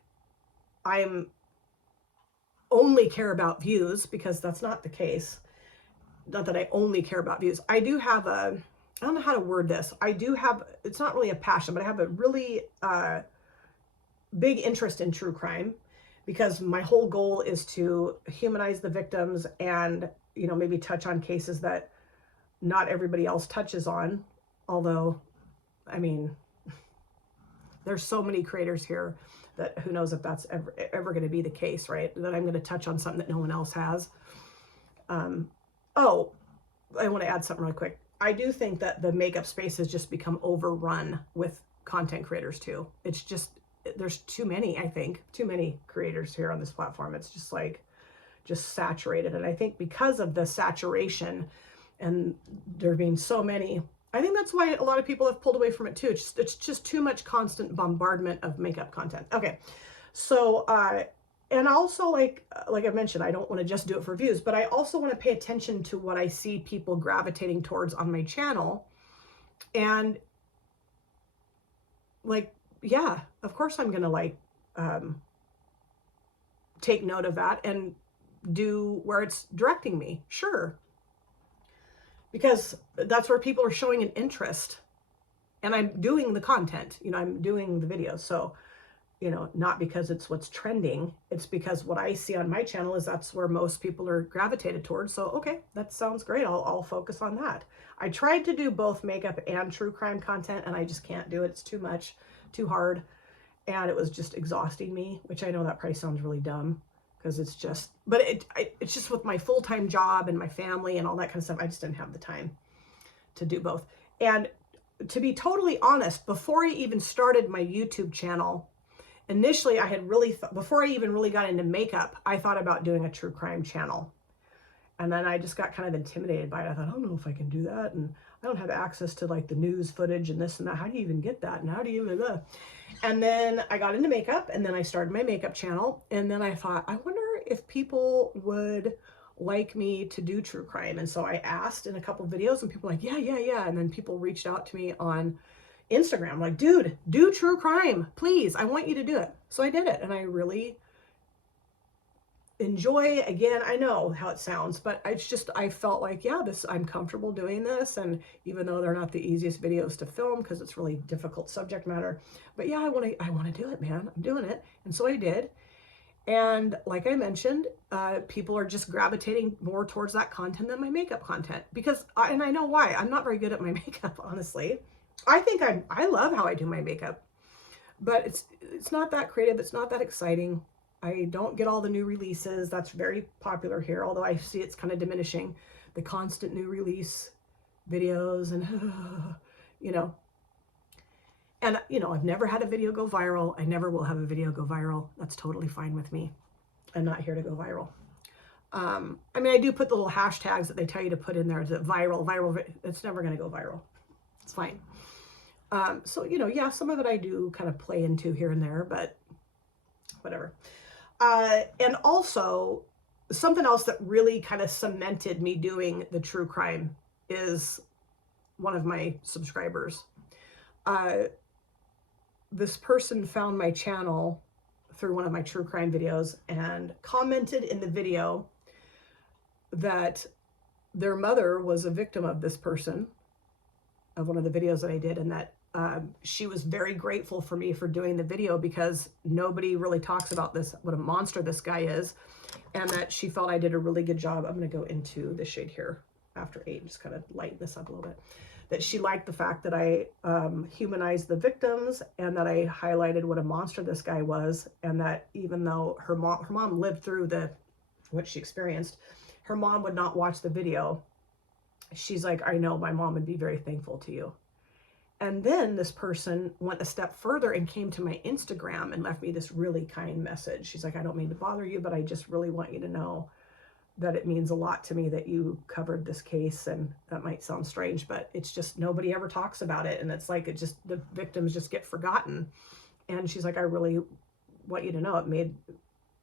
I'm only care about views, because that's not the case. Not that I only care about views. I do have I don't know how to word this. I do have, it's not really a passion, but I have a really big interest in true crime, because my whole goal is to humanize the victims and, you know, maybe touch on cases that not everybody else touches on. Although, I mean, there's so many creators here that who knows if that's ever going to be the case, right? That I'm going to touch on something that no one else has. Oh, I want to add something real quick. I do think that the makeup space has just become overrun with content creators too. It's just, there's too many, I think, too many creators here on this platform. It's just like, just saturated. And I think because of the saturation and there being so many, I think that's why a lot of people have pulled away from it too. It's just too much constant bombardment of makeup content. Okay. So, and also like I mentioned, I don't want to just do it for views, but I also want to pay attention to what I see people gravitating towards on my channel. And like, yeah, of course I'm going to like, take note of that and do where it's directing me. Sure. Because that's where people are showing an interest, and I'm doing the content, you know, I'm doing the videos. So, you know, not because it's what's trending, it's because what I see on my channel is that's where most people are gravitated towards. So, okay, that sounds great. I'll focus on that. I tried to do both makeup and true crime content, and I just can't do it. It's too much, too hard. And it was just exhausting me, which I know that probably sounds really dumb, because it's just, but it's just with my full-time job and my family and all that kind of stuff, I just didn't have the time to do both. And to be totally honest, before I even started my YouTube channel, initially I had really, before I even really got into makeup, I thought about doing a true crime channel. And then I just got kind of intimidated by it. I thought, I don't know if I can do that. And I don't have access to like the news footage and this and that. How do you even get that? And how do you, blah, blah. And then I got into makeup, and then I started my makeup channel. And then I thought, I wonder if people would like me to do true crime. And so I asked in a couple of videos, and people were like, yeah. And then people reached out to me on Instagram, like, dude, do true crime, please. I want you to do it. So I did it. And I really enjoy, again, I know how it sounds, but it's just, I felt like, yeah, I'm comfortable doing this. And even though they're not the easiest videos to film, because it's really difficult subject matter, but yeah, I want to do it, man. I'm doing it. And so I did. And like I mentioned, people are just gravitating more towards that content than my makeup content, because, and I know why. I'm not very good at my makeup, honestly. I think I love how I do my makeup, but it's not that creative. It's not that exciting. I don't get all the new releases. That's very popular here, although I see it's kind of diminishing, the constant new release videos and, you know. And, you know, I've never had a video go viral. I never will have a video go viral. That's totally fine with me. I'm not here to go viral. I mean, I do put the little hashtags that they tell you to put in there, the viral. It's never going to go viral. It's fine. So, you know, yeah, some of it I do kind of play into here and there, but whatever. And also, something else that really kind of cemented me doing the true crime is one of my subscribers. This person found my channel through one of my true crime videos and commented in the video that their mother was a victim of this person, of one of the videos that I did, and that she was very grateful for me for doing the video because nobody really talks about this, what a monster this guy is, and that she felt I did a really good job. I'm going to go into the shade here after 8, just kind of lighten this up a little bit. That she liked the fact that I humanized the victims, and that I highlighted what a monster this guy was, and that even though her mom lived through what she experienced, her mom would not watch the video. She's like, I know my mom would be very thankful to you. And then this person went a step further and came to my Instagram and left me this really kind message. She's like, I don't mean to bother you, but I just really want you to know that it means a lot to me that you covered this case. And that might sound strange, but it's just, nobody ever talks about it. And it's like, the victims just get forgotten. And she's like, I really want you to know it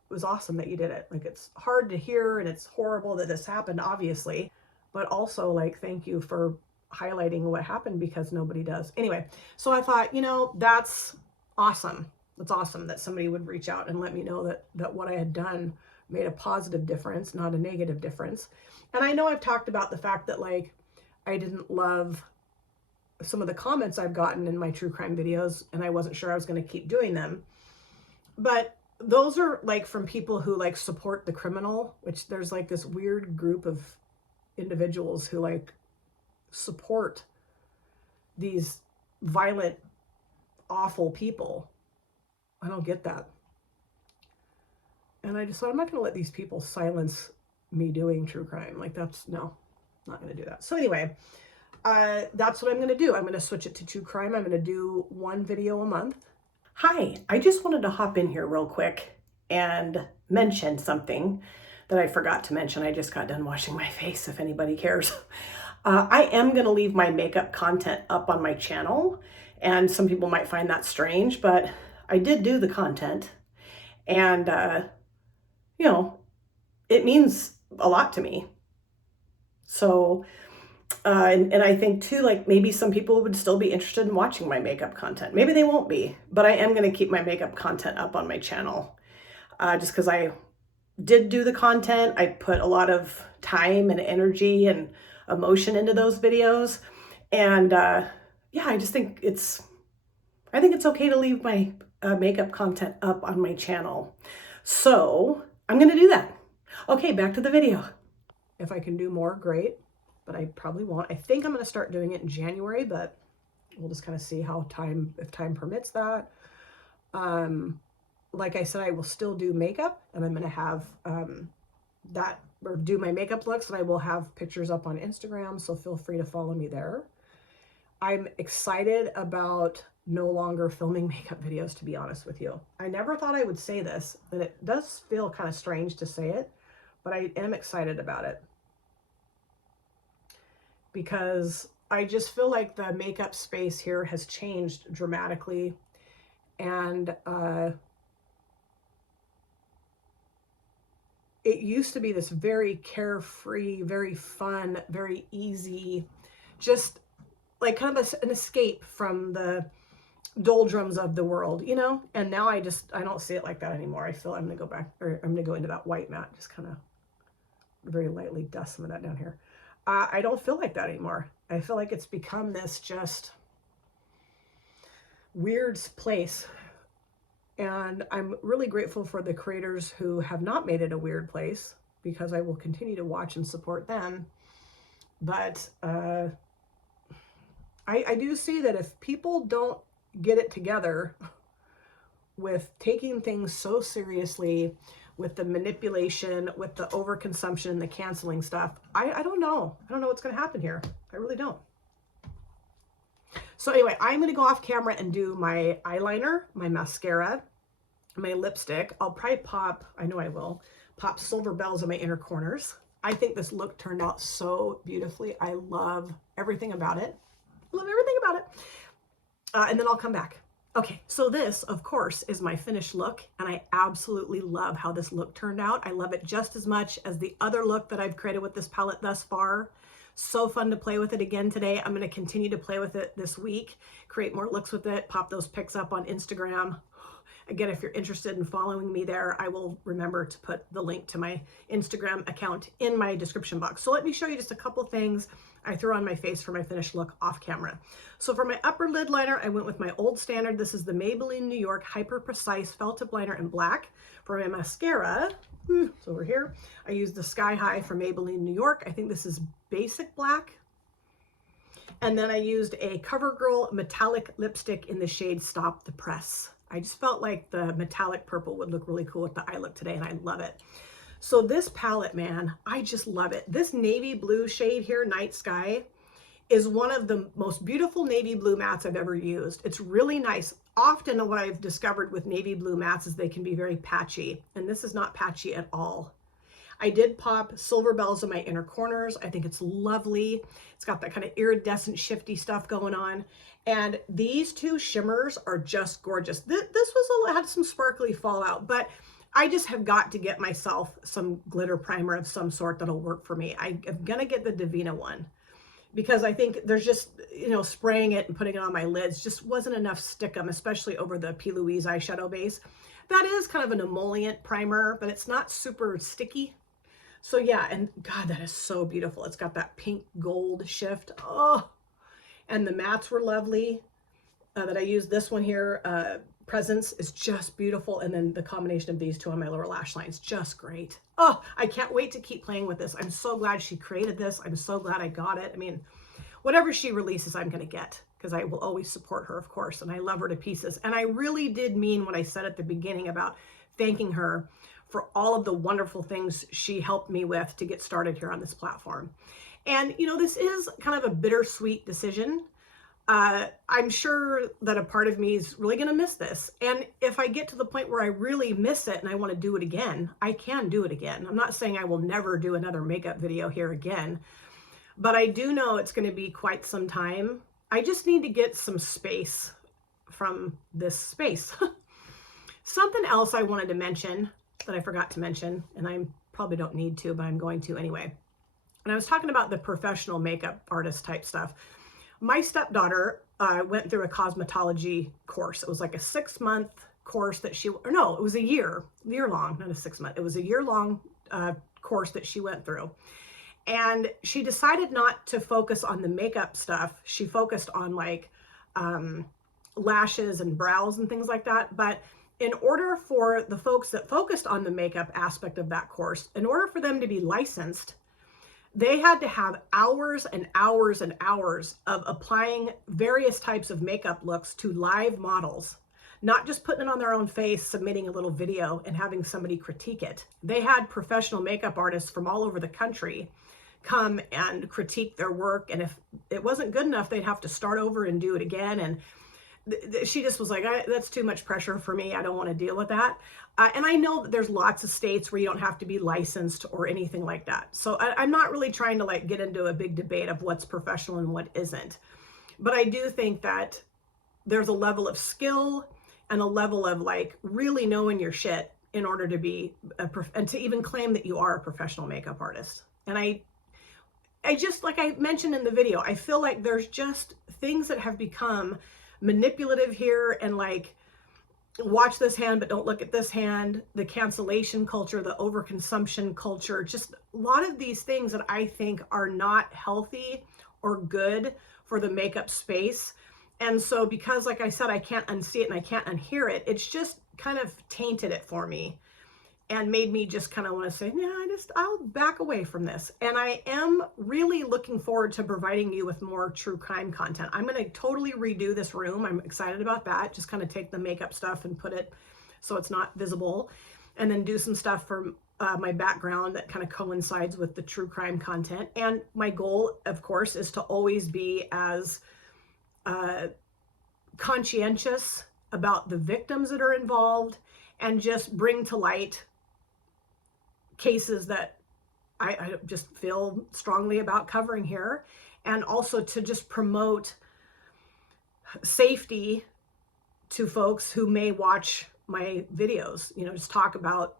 was awesome that you did it. Like, it's hard to hear and it's horrible that this happened, obviously, but also like, thank you for highlighting what happened because nobody does. Anyway, so I thought, that's awesome. It's awesome that somebody would reach out and let me know that what I had done made a positive difference, not a negative difference. And I know I've talked about the fact that like, I didn't love some of the comments I've gotten in my true crime videos, and I wasn't sure I was going to keep doing them. But those are like from people who like support the criminal, which there's like this weird group of individuals who like support these violent, awful people. I don't get that. And I just thought, I'm not going to let these people silence me doing true crime. Like, no, not going to do that. So anyway, that's what I'm going to do. I'm going to switch it to true crime. I'm going to do 1 video a month. Hi, I just wanted to hop in here real quick and mention something that I forgot to mention. I just got done washing my face, if anybody cares. I am going to leave my makeup content up on my channel, and some people might find that strange, but I did do the content, and it means a lot to me. So, and I think too, like maybe some people would still be interested in watching my makeup content. Maybe they won't be, but I am going to keep my makeup content up on my channel, just because I did do the content. I put a lot of time and energy and emotion into those videos. And yeah, I just think it's okay to leave my makeup content up on my channel. So I'm going to do that. Okay, back to the video. If I can do more, great, but I probably won't. I think I'm going to start doing it in January, but we'll just kind of see if time permits that. Like I said, I will still do makeup, and I'm going to have do my makeup looks, and I will have pictures up on Instagram, so feel free to follow me there. I'm excited about no longer filming makeup videos, to be honest with you. I never thought I would say this, and it does feel kind of strange to say it, but I am excited about it. Because I just feel like the makeup space here has changed dramatically, and it used to be this very carefree, very fun, very easy, just like kind of an escape from the doldrums of the world, and now I don't see it like that anymore. I feel I'm going to go back, or I'm going to go into that white matte, just kind of very lightly dust some of that down here. I don't feel like that anymore. I feel like it's become this just weird place. And I'm really grateful for the creators who have not made it a weird place, because I will continue to watch and support them. But I do see that if people don't get it together with taking things so seriously, with the manipulation, with the overconsumption, the canceling stuff, I don't know. I don't know what's going to happen here. I really don't. So anyway, I'm going to go off camera and do my eyeliner, my mascara, my lipstick. I'll probably I know I will, pop silver bells in my inner corners. I think this look turned out so beautifully. I love everything about it. Love everything about it. And then I'll come back. Okay, so this, of course, is my finished look, and I absolutely love how this look turned out. I love it just as much as the other look that I've created with this palette thus far. So fun to play with it again today. I'm going to continue to play with it this week, create more looks with it, pop those pics up on Instagram. Again, if you're interested in following me there, I will remember to put the link to my Instagram account in my description box. So let me show you just a couple things I threw on my face for my finished look off camera. So for my upper lid liner, I went with my old standard. This is the Maybelline New York Hyper Precise Felt Tip Liner in black. For my mascara, it's over here, I used the Sky High from Maybelline New York. I think this is basic black. And then I used a CoverGirl metallic lipstick in the shade Stop the Press. I just felt like the metallic purple would look really cool with the eye look today, and I love it. So this palette, man, I just love it. This navy blue shade here, Night Sky, is one of the most beautiful navy blue mattes I've ever used. It's really nice. Often what I've discovered with navy blue mattes is they can be very patchy, and this is not patchy at all. I did pop silver bells in my inner corners. I think it's lovely. It's got that kind of iridescent shifty stuff going on. And these two shimmers are just gorgeous. This had some sparkly fallout, but I just have got to get myself some glitter primer of some sort that'll work for me. I'm gonna get the Divina one because I think there's just, you know, spraying it and putting it on my lids just wasn't enough stickum, especially over the P. Louise eyeshadow base. That is kind of an emollient primer, but it's not super sticky. So yeah, and God, that is so beautiful. It's got that pink gold shift. Oh, and the mattes were lovely that I used. This one here, Presence, is just beautiful. And then the combination of these two on my lower lash line is just great. Oh, I can't wait to keep playing with this. I'm so glad she created this. I'm so glad I got it. I mean, whatever she releases, I'm going to get, because I will always support her, of course. And I love her to pieces. And I really did mean what I said at the beginning about thanking her for all of the wonderful things she helped me with to get started here on this platform. And, you know, this is kind of a bittersweet decision. I'm sure that a part of me is really going to miss this. And if I get to the point where I really miss it and I want to do it again, I can do it again. I'm not saying I will never do another makeup video here again, but I do know it's going to be quite some time. I just need to get some space from this space. Something else I wanted to mention that I forgot to mention, and I probably don't need to, but I'm going to anyway. And I was talking about the professional makeup artist type stuff. My stepdaughter went through a cosmetology course. It was like a 6-month course that she, or no, it was a year long, not a 6-month. It was a year-long course that she went through. And she decided not to focus on the makeup stuff. She focused on like lashes and brows and things like that. But in order for the folks that focused on the makeup aspect of that course, in order for them to be licensed, they had to have hours and hours and hours of applying various types of makeup looks to live models, not just putting it on their own face, submitting a little video and having somebody critique it. They had professional makeup artists from all over the country come and critique their work. And if it wasn't good enough, they'd have to start over and do it again. And she just was like, that's too much pressure for me. I don't want to deal with that. And I know that there's lots of states where you don't have to be licensed or anything like that. So I'm not really trying to like get into a big debate of what's professional and what isn't. But I do think that there's a level of skill and a level of like really knowing your shit in order to be and to even claim that you are a professional makeup artist. And I just, like I mentioned in the video, I feel like there's just things that have become manipulative here, and like, watch this hand but don't look at this hand, the cancellation culture, the overconsumption culture, just a lot of these things that I think are not healthy or good for the makeup space. And so because, like I said, I can't unsee it and I can't unhear it, it's just kind of tainted it for me and made me just kind of want to say, yeah, I'll back away from this. And I am really looking forward to providing you with more true crime content. I'm going to totally redo this room. I'm excited about that. Just kind of take the makeup stuff and put it so it's not visible, and then do some stuff for my background that kind of coincides with the true crime content. And my goal, of course, is to always be as conscientious about the victims that are involved and just bring to light cases that I just feel strongly about covering here, and also to just promote safety to folks who may watch my videos, you know, just talk about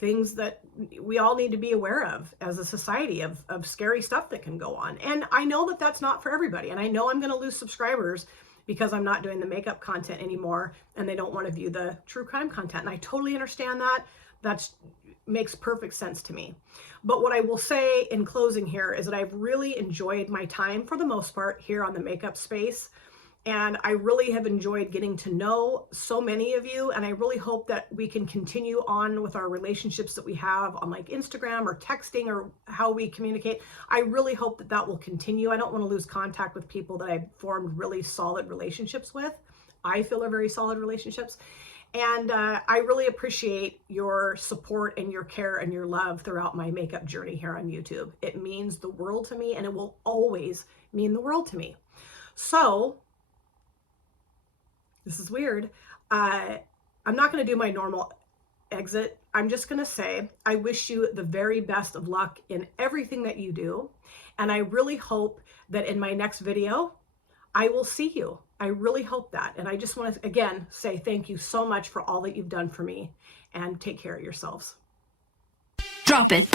things that we all need to be aware of as a society, of scary stuff that can go on. And I know that that's not for everybody, and I know I'm going to lose subscribers because I'm not doing the makeup content anymore and they don't want to view the true crime content. And I totally understand that. That makes perfect sense to me. But what I will say in closing here is that I've really enjoyed my time for the most part here on the makeup space. And I really have enjoyed getting to know so many of you. And I really hope that we can continue on with our relationships that we have on like Instagram or texting or how we communicate. I really hope that that will continue. I don't want to lose contact with people that I've formed really solid relationships with. I feel are very solid relationships. And I really appreciate your support and your care and your love throughout my makeup journey here on YouTube. It means the world to me, and it will always mean the world to me. So, this is weird. I'm not going to do my normal exit. I'm just going to say I wish you the very best of luck in everything that you do. And I really hope that in my next video, I will see you. I really hope that. And I just want to, again, say thank you so much for all that you've done for me, and take care of yourselves. Drop it.